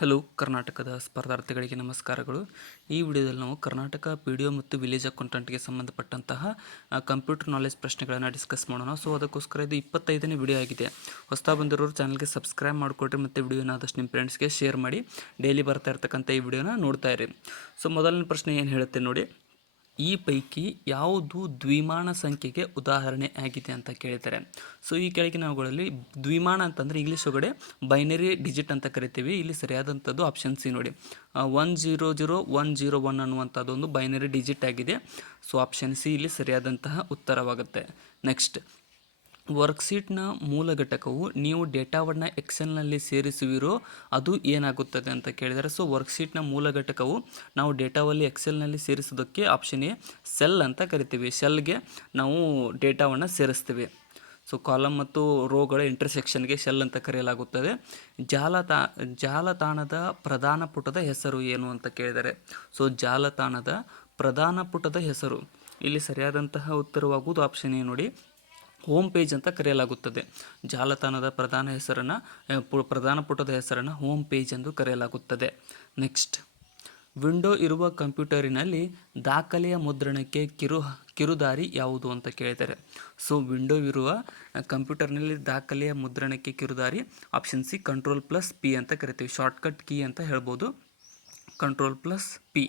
Hello ಕರ್ನಾಟಕದ ಸ್ಪರ್ಧಾರ್ಥಿಗಳಿಗೆ ನಮಸ್ಕಾರಗಳು. ಈ ವಿಡಿಯೋದಲ್ಲಿ ನಾವು ಕರ್ನಾಟಕ PDO ಮತ್ತು ವಿಲೇಜ್ ಅಕೌಂಟೆಂಟ್ಗೆ ಸಂಬಂಧಪಟ್ಟಂತಹ ಕಂಪ್ಯೂಟರ್ ನಾಲೆಜ್ ಪ್ರಶ್ನೆಗಳನ್ನು ಡಿಸ್ಕಸ್ ಮಾಡೋಣ. ಸೊ ಅದಕ್ಕೋಸ್ಕರ ಇದು 25ನೇ ವಿಡಿಯೋ ಆಗಿದೆ. ಹೊಸದಾಗಿ ಬಂದಿರೋರು ಚಾನಲ್ಗೆ ಸಬ್ಸ್ಕ್ರೈಬ್ ಮಾಡಿಕೊಡ್ರಿ ಮತ್ತು ವಿಡಿಯೋನ ಆದಷ್ಟು ನಿಮ್ಮ ಫ್ರೆಂಡ್ಸ್ಗೆ ಶೇರ್ ಮಾಡಿ. ಡೈಲಿ ಬರ್ತಾ ಇರ್ತಕ್ಕಂಥ ಈ ವಿಡಿಯೋನ ನೋಡ್ತಾ ಇರಿ. ಸೊ ಮೊದಲನೇ ಪ್ರಶ್ನೆ ಏನು ಹೇಳುತ್ತೆ ನೋಡಿ. ಈ ಪೈಕಿ ಯಾವುದು ದ್ವಿಮಾನ ಸಂಖ್ಯೆಗೆ ಉದಾಹರಣೆ ಆಗಿದೆ ಅಂತ ಕೇಳಿದ್ದಾರೆ. ಸೊ ಈ ಕೆಳಗಿನವುಗಳಲ್ಲಿ ದ್ವಿಮಾನ ಅಂತಂದರೆ ಇಂಗ್ಲೀಷ್ ಒಳಗಡೆ ಬೈನರಿ ಡಿಜಿಟ್ ಅಂತ ಕರಿತೀವಿ. ಇಲ್ಲಿ ಸರಿಯಾದಂಥದ್ದು ಆಪ್ಷನ್ ಸಿ ನೋಡಿ. 100 101 ಅನ್ನುವಂಥದ್ದು ಒಂದು ಬೈನರಿ ಡಿಜಿಟ್ ಆಗಿದೆ. ಸೊ ಆಪ್ಷನ್ ಸಿ ಇಲ್ಲಿ ಸರಿಯಾದಂತಹ ಉತ್ತರವಾಗುತ್ತೆ. ನೆಕ್ಸ್ಟ್, ವರ್ಕ್ಶೀಟ್ನ ಮೂಲ ಘಟಕವು ನೀವು ಡೇಟಾವನ್ನು ಎಕ್ಸೆಲ್ನಲ್ಲಿ ಸೇರಿಸುವಿರೋ ಅದು ಏನಾಗುತ್ತದೆ ಅಂತ ಕೇಳಿದರೆ. ಸೊ ವರ್ಕ್ಶೀಟ್ನ ಮೂಲ ಘಟಕವು ನಾವು ಡೇಟಾವಲ್ಲಿ ಎಕ್ಸೆಲ್ನಲ್ಲಿ ಸೇರಿಸೋದಕ್ಕೆ ಆಪ್ಷನ್ ಎ ಸೆಲ್ ಅಂತ ಕರಿತೀವಿ. ಸೆಲ್ಗೆ ನಾವು ಡೇಟಾವನ್ನು ಸೇರಿಸ್ತೀವಿ. ಸೊ ಕಾಲಮ್ ಮತ್ತು ರೋಗಳ ಇಂಟರ್ಸೆಕ್ಷನ್ಗೆ ಸೆಲ್ ಅಂತ ಕರೆಯಲಾಗುತ್ತದೆ. ಜಾಲತಾಣದ ಪ್ರಧಾನ ಪುಟದ ಹೆಸರು ಏನು ಅಂತ ಕೇಳಿದರೆ. ಸೊ ಜಾಲತಾಣದ ಪ್ರಧಾನ ಪುಟದ ಹೆಸರು ಇಲ್ಲಿ ಸರಿಯಾದಂತಹ ಉತ್ತರವಾಗುವುದು ಆಪ್ಷನ್ ಎ ನೋಡಿ, ಹೋಮ್ ಪೇಜ್ ಅಂತ ಕರೆಯಲಾಗುತ್ತದೆ. ಜಾಲತಾಣದ ಪ್ರಧಾನ ಪುಟದ ಹೆಸರನ್ನು ಹೋಮ್ ಪೇಜ್ ಎಂದು ಕರೆಯಲಾಗುತ್ತದೆ. ನೆಕ್ಸ್ಟ್, ವಿಂಡೋ ಇರುವ ಕಂಪ್ಯೂಟರಿನಲ್ಲಿ ದಾಖಲೆಯ ಮುದ್ರಣಕ್ಕೆ ಕಿರುದಾರಿ ಯಾವುದು ಅಂತ ಕೇಳಿದ್ದಾರೆ. ಸೊ ವಿಂಡೋ ಇರುವ ಕಂಪ್ಯೂಟರ್ನಲ್ಲಿ ದಾಖಲೆಯ ಮುದ್ರಣಕ್ಕೆ ಕಿರುದಾರಿ ಆಪ್ಷನ್ ಸಿ Ctrl+P ಅಂತ ಕರಿತೀವಿ. ಶಾರ್ಟ್ಕಟ್ ಕೀ ಅಂತ ಹೇಳ್ಬೋದು, Ctrl+P.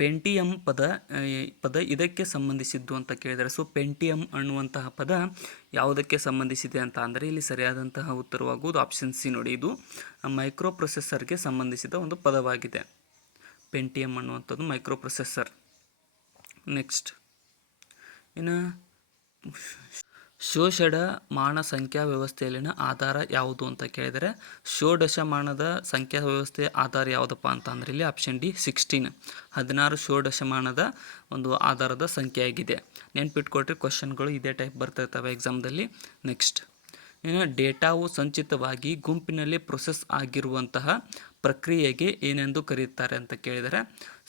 ಪೆಂಟಿಯಮ್ ಪದ ಇದಕ್ಕೆ ಸಂಬಂಧಿಸಿದ್ದು ಅಂತ ಕೇಳಿದರೆ. ಸೊ ಪೆಂಟಿಯಮ್ ಅನ್ನುವಂತಹ ಪದ ಯಾವುದಕ್ಕೆ ಸಂಬಂಧಿಸಿದೆ ಅಂತ ಅಂದರೆ ಇಲ್ಲಿ ಸರಿಯಾದಂತಹ ಉತ್ತರವಾಗುವುದು ಆಪ್ಷನ್ ಸಿ ನೋಡಿ. ಇದು ಮೈಕ್ರೋ ಪ್ರೊಸೆಸರ್ಗೆ ಸಂಬಂಧಿಸಿದ ಒಂದು ಪದವಾಗಿದೆ. ಪೆಂಟಿಯಮ್ ಅನ್ನುವಂಥದ್ದು ಮೈಕ್ರೋ ಪ್ರೊಸೆಸರ್. ನೆಕ್ಸ್ಟ್, ಇನ್ನು ಷೋಡಶಮಾನ ಸಂಖ್ಯಾ ವ್ಯವಸ್ಥೆಯಲ್ಲಿನ ಆಧಾರ ಯಾವುದು ಅಂತ ಕೇಳಿದರೆ. ಷೋಡಶಮಾನದ ಸಂಖ್ಯಾ ವ್ಯವಸ್ಥೆಯ ಆಧಾರ ಯಾವುದಪ್ಪ ಅಂತ ಅಂದರೆ ಇಲ್ಲಿ ಆಪ್ಷನ್ ಡಿ 16 ಷೋಡಶಮಾನದ ಒಂದು ಆಧಾರದ ಸಂಖ್ಯೆಯಾಗಿದೆ. ನೆನ್ಪಿಟ್ಕೊಟ್ರಿ, ಕ್ವಶನ್ಗಳು ಇದೇ ಟೈಪ್ ಬರ್ತಿರ್ತವೆ ಎಕ್ಸಾಮ್ದಲ್ಲಿ. ನೆಕ್ಸ್ಟ್, ಇನ್ನು ಡೇಟಾವು ಸಂಚಿತವಾಗಿ ಗುಂಪಿನಲ್ಲಿ ಪ್ರೊಸೆಸ್ ಆಗಿರುವಂತಹ ಪ್ರಕ್ರಿಯೆಗೆ ಏನೆಂದು ಕರೆಯುತ್ತಾರೆ ಅಂತ ಕೇಳಿದರೆ.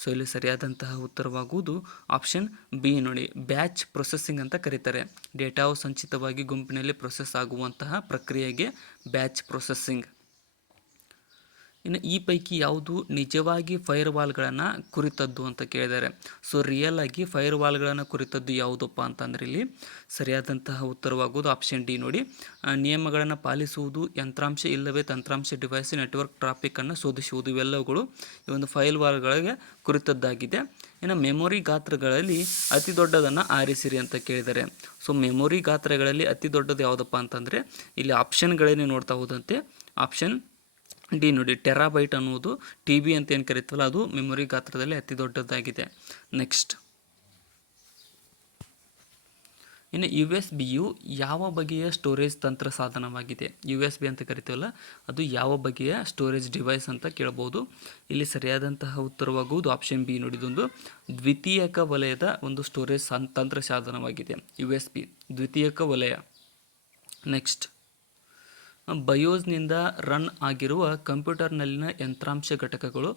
ಸೊ ಇಲ್ಲಿ ಸರಿಯಾದಂತಹ ಉತ್ತರವಾಗುವುದು ಆಪ್ಷನ್ ಬಿ ನೋಡಿ, ಬ್ಯಾಚ್ ಪ್ರೊಸೆಸಿಂಗ್ ಅಂತ ಕರೀತಾರೆ. ಡೇಟಾವು ಸಂಚಿತವಾಗಿ ಗುಂಪಿನಲ್ಲಿ ಪ್ರೊಸೆಸ್ ಆಗುವಂತಹ ಪ್ರಕ್ರಿಯೆಗೆ ಬ್ಯಾಚ್ ಪ್ರೊಸೆಸಿಂಗ್. ಇನ್ನು ಈ ಪೈಕಿ ಯಾವುದು ನಿಜವಾಗಿ ಫೈರ್ವಾಲ್ಗಳನ್ನು ಕುರಿತದ್ದು ಅಂತ ಕೇಳಿದ್ದಾರೆ. ಸೊ ರಿಯಲ್ ಆಗಿ ಫೈರ್ವಾಲ್ಗಳನ್ನು ಕುರಿತದ್ದು ಯಾವುದಪ್ಪ ಅಂತಂದರೆ ಇಲ್ಲಿ ಸರಿಯಾದಂತಹ ಉತ್ತರವಾಗುವುದು ಆಪ್ಷನ್ ಡಿ ನೋಡಿ, ನಿಯಮಗಳನ್ನು ಪಾಲಿಸುವುದು, ಯಂತ್ರಾಂಶ ಇಲ್ಲವೇ ತಂತ್ರಾಂಶ ಡಿವೈಸ್ ನೆಟ್ವರ್ಕ್ ಟ್ರಾಫಿಕನ್ನು ಶೋಧಿಸುವುದು, ಇವೆಲ್ಲವುಗಳು ಈ ಒಂದು ಫೈರ್ವಾಲ್ಗಳಿಗೆ ಕುರಿತದ್ದಾಗಿದೆ. ಇನ್ನು ಮೆಮೊರಿ ಗಾತ್ರಗಳಲ್ಲಿ ಅತಿ ದೊಡ್ಡದನ್ನು ಆರಿಸಿರಿ ಅಂತ ಕೇಳಿದ್ದಾರೆ. ಸೊ ಮೆಮೊರಿ ಗಾತ್ರಗಳಲ್ಲಿ ಅತಿ ದೊಡ್ಡದು ಯಾವುದಪ್ಪ ಅಂತಂದರೆ ಇಲ್ಲಿ ಆಪ್ಷನ್ಗಳೇನೇ ನೋಡ್ತಾ ಹೋದಂತೆ ಆಪ್ಷನ್ ಡಿ ನೋಡಿ, ಟೆರಾಬೈಟ್ ಅನ್ನುವುದು TB ಅಂತ ಏನು ಕರಿತೀವಲ್ಲ ಅದು ಮೆಮೊರಿ ಗಾತ್ರದಲ್ಲಿ ಅತಿ ದೊಡ್ಡದಾಗಿದೆ. ನೆಕ್ಸ್ಟ್, ಇನ್ನು USB ಯಾವ ಬಗೆಯ ಸ್ಟೋರೇಜ್ ತಂತ್ರ ಸಾಧನವಾಗಿದೆ. USB ಅಂತ ಕರಿತೀವಲ್ಲ ಅದು ಯಾವ ಬಗೆಯ ಸ್ಟೋರೇಜ್ ಡಿವೈಸ್ ಅಂತ ಕೇಳ್ಬೋದು. ಇಲ್ಲಿ ಸರಿಯಾದಂತಹ ಉತ್ತರವಾಗುವುದು ಆಪ್ಷನ್ ಬಿ ನೋಡಿ, ಇದೊಂದು ದ್ವಿತೀಯಕ ವಲಯದ ಒಂದು ಸ್ಟೋರೇಜ್ ತಂತ್ರ ಸಾಧನವಾಗಿದೆ USB, ದ್ವಿತೀಯಕ ವಲಯ. ನೆಕ್ಸ್ಟ್, ಬಯೋಸ್ನಿಂದ ರನ್ ಆಗಿರುವ ಕಂಪ್ಯೂಟರ್ನಲ್ಲಿನ ಯಂತ್ರಾಂಶ ಘಟಕಗಳು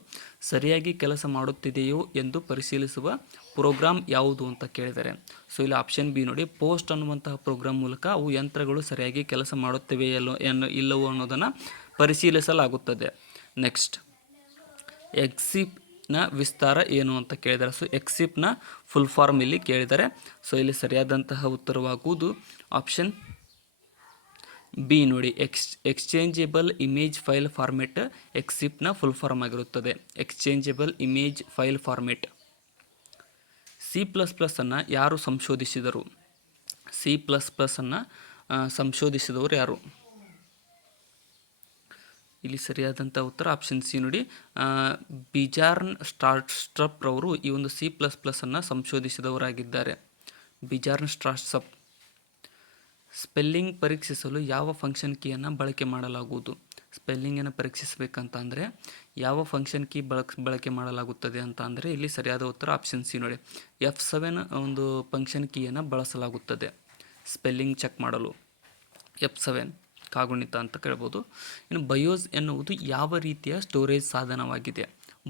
ಸರಿಯಾಗಿ ಕೆಲಸ ಮಾಡುತ್ತಿದೆಯೋ ಎಂದು ಪರಿಶೀಲಿಸುವ ಪ್ರೋಗ್ರಾಮ್ ಯಾವುದು ಅಂತ ಕೇಳಿದ್ದಾರೆ. ಸೊ ಇಲ್ಲಿ ಆಪ್ಷನ್ ಬಿ ನೋಡಿ, ಪೋಸ್ಟ್ ಅನ್ನುವಂತಹ ಪ್ರೋಗ್ರಾಮ್ ಮೂಲಕ ಅವು ಯಂತ್ರಗಳು ಸರಿಯಾಗಿ ಕೆಲಸ ಮಾಡುತ್ತಿವೆಯಲ್ಲೋ ಇಲ್ಲವೋ ಅನ್ನೋದನ್ನು ಪರಿಶೀಲಿಸಲಾಗುತ್ತದೆ. ನೆಕ್ಸ್ಟ್, ಎಕ್ಸಿಪ್ನ ವಿಸ್ತಾರ ಏನು ಅಂತ ಕೇಳಿದ್ದಾರೆ. ಸೊ ಎಕ್ಸಿಪ್ನ ಫುಲ್ ಫಾರ್ಮ್ ಇಲ್ಲಿ ಕೇಳಿದ್ದಾರೆ. ಸೊ ಇಲ್ಲಿ ಸರಿಯಾದಂತಹ ಉತ್ತರವಾಗುವುದು ಆಪ್ಷನ್ ಬಿ ನೋಡಿ, ಎಕ್ಸ್ಚೇಂಜಬಲ್ ಇಮೇಜ್ ಫೈಲ್ ಫಾರ್ಮೆಟ್ ಎಕ್ಸಿಪ್ನ ಫುಲ್ ಫಾರ್ಮ್ ಆಗಿರುತ್ತದೆ. Exchangeable image file format. C++ ಅನ್ನು ಯಾರು ಸಂಶೋಧಿಸಿದರು. C++ ಅನ್ನು ಸಂಶೋಧಿಸಿದವರು ಯಾರು. ಇಲ್ಲಿ ಸರಿಯಾದಂಥ ಉತ್ತರ ಆಪ್ಷನ್ ಸಿ ನೋಡಿ, ಬಿಜಾರ್ನ್ ಸ್ಟ್ರಾಸ್ಟ್ರಪ್ ರವರು ಈ ಒಂದು C++ ಅನ್ನು ಸಂಶೋಧಿಸಿದವರಾಗಿದ್ದಾರೆ. ಬಿಜಾರ್ನ್ ಸ್ಟ್ರಾಸ್ಟ್ರಪ್. ಸ್ಪೆಲ್ಲಿಂಗ್ ಪರೀಕ್ಷಿಸಲು ಯಾವ ಫಂಕ್ಷನ್ ಕೀಯನ್ನು ಬಳಕೆ ಮಾಡಲಾಗುವುದು. ಸ್ಪೆಲ್ಲಿಂಗನ್ನು ಪರೀಕ್ಷಿಸಬೇಕಂತ ಅಂದರೆ ಯಾವ ಫಂಕ್ಷನ್ ಕೀ ಬಳಕೆ ಮಾಡಲಾಗುತ್ತದೆ ಅಂತ ಅಂದರೆ ಇಲ್ಲಿ ಸರಿಯಾದ ಉತ್ತರ ಆಪ್ಷನ್ ಸಿ ನೋಡಿ, F7 ಒಂದು ಫಂಕ್ಷನ್ ಕೀಯನ್ನು ಬಳಸಲಾಗುತ್ತದೆ ಸ್ಪೆಲ್ಲಿಂಗ್ ಚೆಕ್ ಮಾಡಲು. F7 ಕಾಗುಣಿತ ಅಂತ ಕೇಳ್ಬೋದು. ಇನ್ನು ಬಯೋಸ್ ಎನ್ನುವುದು ಯಾವ ರೀತಿಯ ಸ್ಟೋರೇಜ್ ಸಾಧನವಾಗಿದೆ.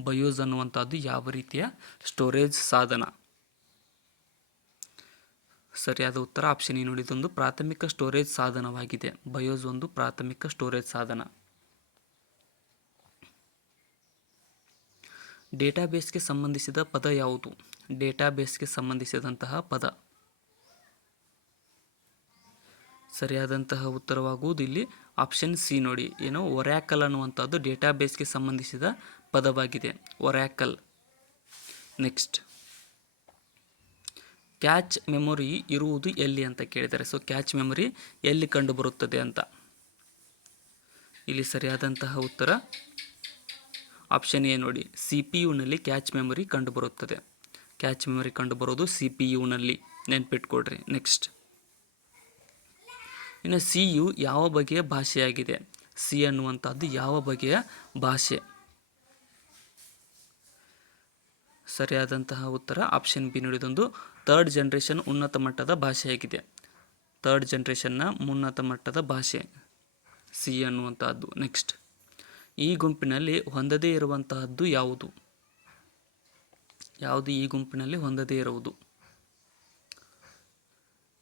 ಬಯೋಸ್ ಅನ್ನುವಂಥದ್ದು ಯಾವ ರೀತಿಯ ಸ್ಟೋರೇಜ್ ಸಾಧನ. ಸರಿಯಾದ ಉತ್ತರ ಆಪ್ಷನ್ ಈ ನೋಡಿ, ಇದೊಂದು ಪ್ರಾಥಮಿಕ ಸ್ಟೋರೇಜ್ ಸಾಧನವಾಗಿದೆ. ಬಯೋಸ್ ಒಂದು ಪ್ರಾಥಮಿಕ ಸ್ಟೋರೇಜ್ ಸಾಧನ. ಡೇಟಾಬೇಸ್ಗೆ ಸಂಬಂಧಿಸಿದ ಪದ ಯಾವುದು? ಡೇಟಾಬೇಸ್ಗೆ ಸಂಬಂಧಿಸಿದಂತಹ ಪದ. ಸರಿಯಾದಂತಹ ಉತ್ತರವಾಗುವುದು ಇಲ್ಲಿ ಆಪ್ಷನ್ ಸಿ ನೋಡಿ, ಏನು ಒರ್ಯಾಕಲ್ ಅನ್ನುವಂಥದ್ದು ಡೇಟಾಬೇಸ್ಗೆ ಸಂಬಂಧಿಸಿದ ಪದವಾಗಿದೆ, ಒರ್ಯಾಕಲ್. ನೆಕ್ಸ್ಟ್, ಕ್ಯಾಚ್ ಮೆಮೊರಿ ಇರುವುದು ಎಲ್ಲಿ ಅಂತ ಕೇಳಿದ್ದಾರೆ. ಸೊ ಕ್ಯಾಚ್ ಮೆಮೊರಿ ಎಲ್ಲಿ ಕಂಡುಬರುತ್ತದೆ ಅಂತ. ಇಲ್ಲಿ ಸರಿಯಾದಂತಹ ಉತ್ತರ ಆಪ್ಷನ್ ಎ ನೋಡಿ, CPU-ನಲ್ಲಿ ಕ್ಯಾಚ್ ಮೆಮೊರಿ ಕಂಡುಬರುತ್ತದೆ. ಕ್ಯಾಚ್ ಮೆಮೊರಿ ಕಂಡುಬರೋದು CPU-ನಲ್ಲಿ, ನೆನ್ಪಿಟ್ಕೊಡ್ರಿ. ನೆಕ್ಸ್ಟ್, ಇನ್ನು CU ಯಾವ ಬಗೆಯ ಭಾಷೆಯಾಗಿದೆ? ಸಿ ಅನ್ನುವಂಥದ್ದು ಯಾವ ಬಗೆಯ ಭಾಷೆ? ಸರಿಯಾದಂತಹ ಉತ್ತರ ಆಪ್ಷನ್ ಬಿ ನೋಡಿ, ಇದೊಂದು ಥರ್ಡ್ ಜನರೇಷನ್ ಉನ್ನತ ಮಟ್ಟದ ಭಾಷೆಯಾಗಿದೆ. ಥರ್ಡ್ ಜನರೇಷನ್ನ ಉನ್ನತ ಮಟ್ಟದ ಭಾಷೆ ಸಿ ಅನ್ನುವಂತಹದ್ದು. ನೆಕ್ಸ್ಟ್, ಈ ಗುಂಪಿನಲ್ಲಿ ಹೊಂದದೇ ಇರುವಂತಹದ್ದು ಯಾವುದು? ಯಾವುದು ಈ ಗುಂಪಿನಲ್ಲಿ ಹೊಂದದೇ ಇರುವುದು?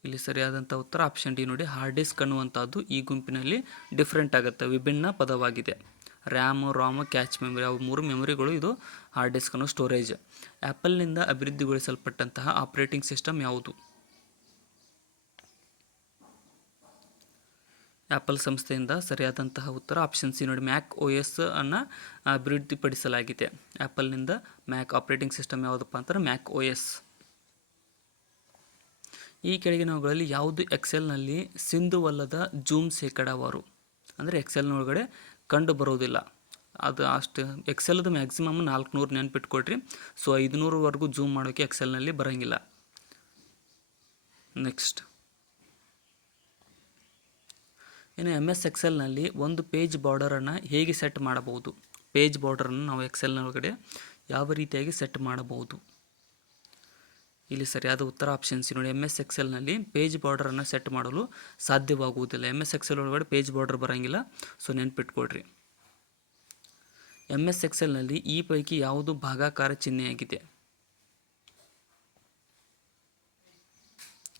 ಇಲ್ಲಿ ಸರಿಯಾದಂಥ ಉತ್ತರ ಆಪ್ಷನ್ ಡಿ ನೋಡಿ, ಹಾರ್ಡ್ ಡಿಸ್ಕ್ ಅನ್ನುವಂಥದ್ದು ಈ ಗುಂಪಿನಲ್ಲಿ ಡಿಫ್ರೆಂಟ್ ಆಗುತ್ತೆ, ವಿಭಿನ್ನ ಪದವಾಗಿದೆ. ರ್ಯಾಮು, ರಾಮು, ಕ್ಯಾಚ್ ಮೆಮೊರಿ ಅವು ಮೂರು ಮೆಮೊರಿಗಳು, ಇದು ಹಾರ್ಡ್ ಡಿಸ್ಕ್ ಅನ್ನೋ ಸ್ಟೋರೇಜ್. ಆ್ಯಪಲ್ನಿಂದ ಅಭಿವೃದ್ಧಿಗೊಳಿಸಲ್ಪಟ್ಟಂತಹ ಆಪರೇಟಿಂಗ್ ಸಿಸ್ಟಮ್ ಯಾವುದು? ಆ್ಯಪಲ್ ಸಂಸ್ಥೆಯಿಂದ ಸರಿಯಾದಂತಹ ಉತ್ತರ ಆಪ್ಷನ್ ಸಿ ನೋಡಿ, ಮ್ಯಾಕ್ OS ಅನ್ನು ಅಭಿವೃದ್ಧಿಪಡಿಸಲಾಗಿದೆ. ಆ್ಯಪಲ್ನಿಂದ ಮ್ಯಾಕ್ ಆಪರೇಟಿಂಗ್ ಸಿಸ್ಟಮ್ ಯಾವುದಪ್ಪ ಅಂತಾರೆ ಮ್ಯಾಕ್ OS. ಈ ಕೆಳಗಿನವುಗಳಲ್ಲಿ ಯಾವುದು ಎಕ್ಸೆಲ್ನಲ್ಲಿ ಸಿಂಧುವಲ್ಲದ ಜೂಮ್ ಶೇಕಡಾವಾರು? ಅಂದರೆ ಎಕ್ಸೆಲ್ನೊಳಗಡೆ ಕಂಡು ಬರೋದಿಲ್ಲ. ಅದು ಅಷ್ಟು ಎಕ್ಸೆಲ್ದು ಮ್ಯಾಕ್ಸಿಮಮ್ 400 ನೆನ್ಪಿಟ್ಕೊಳ್ರಿ. ಸೊ 500ವರೆಗೂ ಜೂಮ್ ಮಾಡೋಕ್ಕೆ ಎಕ್ಸೆಲ್ನಲ್ಲಿ ಬರೋಂಗಿಲ್ಲ. ನೆಕ್ಸ್ಟ್, ಇನ್ನು MS ಎಕ್ಸೆಲ್ನಲ್ಲಿ ಒಂದು ಪೇಜ್ ಬಾರ್ಡರನ್ನು ಹೇಗೆ ಸೆಟ್ ಮಾಡಬಹುದು? ಪೇಜ್ ಬಾರ್ಡರನ್ನು ನಾವು ಎಕ್ಸೆಲ್ನೊಳಗಡೆ ಯಾವ ರೀತಿಯಾಗಿ ಸೆಟ್ ಮಾಡಬಹುದು? ಇಲ್ಲಿ ಸರಿಯಾದ ಉತ್ತರ ಆಪ್ಷನ್ ಸಿ ನೋಡಿ, MS ಎಕ್ಸೆಲ್ನಲ್ಲಿ ಪೇಜ್ ಬಾರ್ಡರನ್ನು ಸೆಟ್ ಮಾಡಲು ಸಾಧ್ಯವಾಗುವುದಿಲ್ಲ. MS ಎಕ್ಸೆಲ್ ಒಳಗಡೆ ಪೇಜ್ ಬಾರ್ಡರ್ ಬರೋಂಗಿಲ್ಲ. ಸೊ ನೆನ್ಪಿಟ್ಕೊಳ್ರಿ. MS ಎಕ್ಸೆಲ್ನಲ್ಲಿ ಈ ಪೈಕಿ ಯಾವುದು ಭಾಗಾಕಾರ ಚಿಹ್ನೆಯಾಗಿದೆ?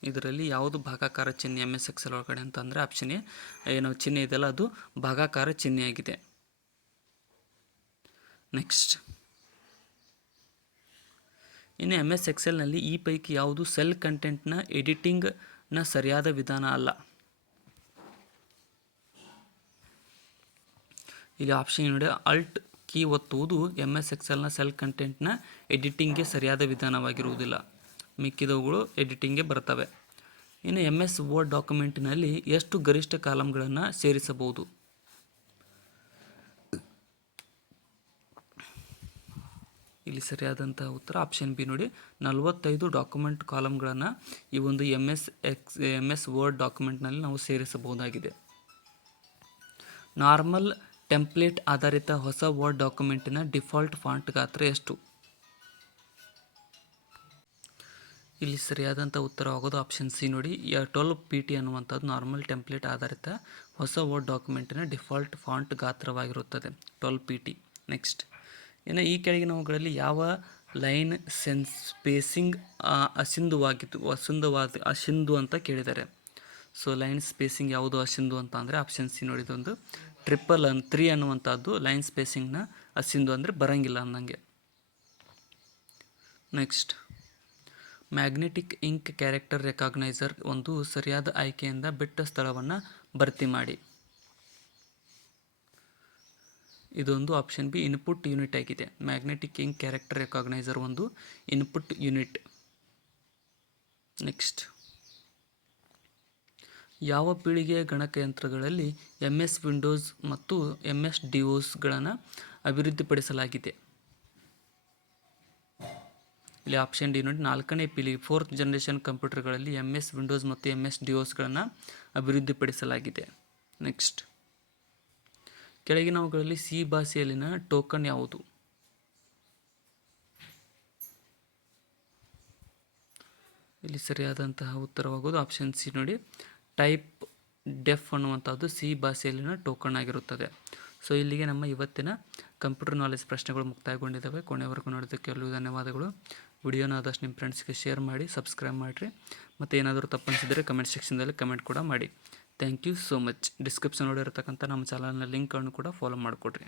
ಇದರಲ್ಲಿ ಯಾವುದು ಭಾಗಾಕಾರ ಚಿಹ್ನೆ MS ಎಕ್ಸೆಲ್ ಒಳಗಡೆ ಅಂತಂದರೆ ಆಪ್ಷನ್ ಎ, ಏನು ಚಿಹ್ನೆ ಇದೆಯಲ್ಲ ಅದು ಭಾಗಾಕಾರ ಚಿಹ್ನೆಯಾಗಿದೆ. ನೆಕ್ಸ್ಟ್, ಇನ್ನು MS ಎಕ್ಸೆಲ್ನಲ್ಲಿ ಈ ಪೈಕಿ ಯಾವುದು ಸೆಲ್ ಕಂಟೆಂಟ್ನ ಎಡಿಟಿಂಗ್ನ ಸರಿಯಾದ ವಿಧಾನ ಅಲ್ಲ? ಇಲ್ಲಿ ಆಪ್ಷನ್ ನೋಡಿ, ಅಲ್ಟ್ ಕೀ ಒತ್ತುವುದು MS ಎಕ್ಸೆಲ್ನ ಸೆಲ್ ಕಂಟೆಂಟ್ನ ಎಡಿಟಿಂಗ್ಗೆ ಸರಿಯಾದ ವಿಧಾನವಾಗಿರುವುದಿಲ್ಲ. ಮಿಕ್ಕಿದವುಗಳು ಎಡಿಟಿಂಗ್ಗೆ ಬರ್ತವೆ. ಇನ್ನು MS ವರ್ಡ್ ಡಾಕ್ಯುಮೆಂಟ್ನಲ್ಲಿ ಎಷ್ಟು ಗರಿಷ್ಠ ಕಾಲಮ್ಗಳನ್ನು ಸೇರಿಸಬಹುದು? ಇಲ್ಲಿ ಸರಿಯಾದಂತಹ ಉತ್ತರ ಆಪ್ಷನ್ ಬಿ ನೋಡಿ, 45 ಡಾಕ್ಯುಮೆಂಟ್ ಕಾಲಮ್ಗಳನ್ನು ಈ ಒಂದು MS ವರ್ಡ್ ಡಾಕ್ಯುಮೆಂಟ್ನಲ್ಲಿ ನಾವು ಸೇರಿಸಬಹುದಾಗಿದೆ. ನಾರ್ಮಲ್ ಟೆಂಪ್ಲೇಟ್ ಆಧಾರಿತ ಹೊಸ ವರ್ಡ್ ಡಾಕ್ಯುಮೆಂಟಿನ ಡಿಫಾಲ್ಟ್ ಫಾಂಟ್ ಗಾತ್ರ ಎಷ್ಟು? ಇಲ್ಲಿ ಸರಿಯಾದಂಥ ಉತ್ತರವಾಗೋದು ಆಪ್ಷನ್ ಸಿ ನೋಡಿ, 12 PT ಅನ್ನುವಂಥದ್ದು ನಾರ್ಮಲ್ ಟೆಂಪ್ಲೇಟ್ ಆಧಾರಿತ ಹೊಸ ವರ್ಡ್ ಡಾಕ್ಯುಮೆಂಟಿನ ಡಿಫಾಲ್ಟ್ ಫಾಂಟ್ ಗಾತ್ರವಾಗಿರುತ್ತದೆ, 12 PT. ನೆಕ್ಸ್ಟ್, ಇನ್ನು ಈ ಕೆಳಗಿನವುಗಳಲ್ಲಿ ಯಾವ ಲೈನ್ ಸ್ಪೇಸಿಂಗ್ ಅಸಿಂಧು ಅಂತ ಕೇಳಿದ್ದಾರೆ. ಸೊ ಲೈನ್ ಸ್ಪೇಸಿಂಗ್ ಯಾವುದು ಅಸಿಂಧು ಅಂತ ಅಂದರೆ ಆಪ್ಷನ್ ಸಿ ನೋಡಿ, ಇದೊಂದು 3 ಅನ್ನುವಂಥದ್ದು ಲೈನ್ ಸ್ಪೇಸಿಂಗ್ನ ಅಸಿಂಧು ಅಂದರೆ ಬರಂಗಿಲ್ಲ ಅನ್ನಂಗೆ. ನೆಕ್ಸ್ಟ್, ಮ್ಯಾಗ್ನೆಟಿಕ್ ಇಂಕ್ ಕ್ಯಾರೆಕ್ಟರ್ ರೆಕಾಗ್ನೈಸರ್ ಒಂದು ಸರಿಯಾದ ಆಯ್ಕೆಯಿಂದ ಬಿಟ್ಟ ಸ್ಥಳವನ್ನು ಭರ್ತಿ ಮಾಡಿ. ಇದೊಂದು ಆಪ್ಷನ್ ಬಿ ಇನ್ಪುಟ್ ಯೂನಿಟ್ ಆಗಿದೆ. ಮ್ಯಾಗ್ನೆಟಿಕ್ ಇಂಕ್ ಕ್ಯಾರೆಕ್ಟರ್ ರೆಕಾಗ್ನೈಸರ್ ಒಂದು ಇನ್ಪುಟ್ ಯೂನಿಟ್. ನೆಕ್ಸ್ಟ್, ಯಾವ ಪೀಳಿಗೆಯ ಗಣಕಯಂತ್ರಗಳಲ್ಲಿ MS ವಿಂಡೋಸ್ ಮತ್ತು MS DOSಗಳನ್ನು ಅಭಿವೃದ್ಧಿಪಡಿಸಲಾಗಿದೆ? ಇಲ್ಲಿ ಆಪ್ಷನ್ ಡಿ ನೋಡಿ, 4ನೇ ಪೀಳಿಗೆ 4th ಜನರೇಷನ್ ಕಂಪ್ಯೂಟರ್ಗಳಲ್ಲಿ MS ವಿಂಡೋಸ್ ಮತ್ತು MS DOSಗಳನ್ನು ಅಭಿವೃದ್ಧಿಪಡಿಸಲಾಗಿದೆ. ನೆಕ್ಸ್ಟ್, ಕೆಳಗಿನವುಗಳಲ್ಲಿ ಸಿ ಭಾಷೆಯಲ್ಲಿನ ಟೋಕನ್ ಯಾವುದು? ಇಲ್ಲಿ ಸರಿಯಾದಂತಹ ಉತ್ತರವಾಗೋದು ಆಪ್ಷನ್ ಸಿ ನೋಡಿ, ಟೈಪ್ ಡೆಫ್ ಅನ್ನುವಂಥದ್ದು ಸಿ ಭಾಷೆಯಲ್ಲಿನ ಟೋಕನ್ ಆಗಿರುತ್ತದೆ. ಸೊ ಇಲ್ಲಿಗೆ ನಮ್ಮ ಇವತ್ತಿನ ಕಂಪ್ಯೂಟರ್ ನಾಲೆಜ್ ಪ್ರಶ್ನೆಗಳು ಮುಕ್ತಾಯಗೊಂಡಿದ್ದಾವೆ. ಕೊನೆವರೆಗೂ ನೋಡೋದಕ್ಕೆ ಎಲ್ಲರಿಗೂ ಧನ್ಯವಾದಗಳು. ವಿಡಿಯೋನ ಆದಷ್ಟು ನಿಮ್ಮ ಫ್ರೆಂಡ್ಸ್ಗೆ ಶೇರ್ ಮಾಡಿ, ಸಬ್ಸ್ಕ್ರೈಬ್ ಮಾಡಿರಿ. ಮತ್ತು ಏನಾದರೂ ತಪ್ಪನಿಸಿದರೆ ಕಮೆಂಟ್ ಸೆಕ್ಷನ್ದಲ್ಲಿ ಕಮೆಂಟ್ ಕೂಡ ಮಾಡಿ. Thank you so much. Description ಒಳಗಿರತಕ್ಕಂಥ ನಮ್ಮ ಚಾನಲ್ನ ಲಿಂಕನ್ನು ಕೂಡ ಫಾಲೋ ಮಾಡಿಕೊಡ್ರಿ.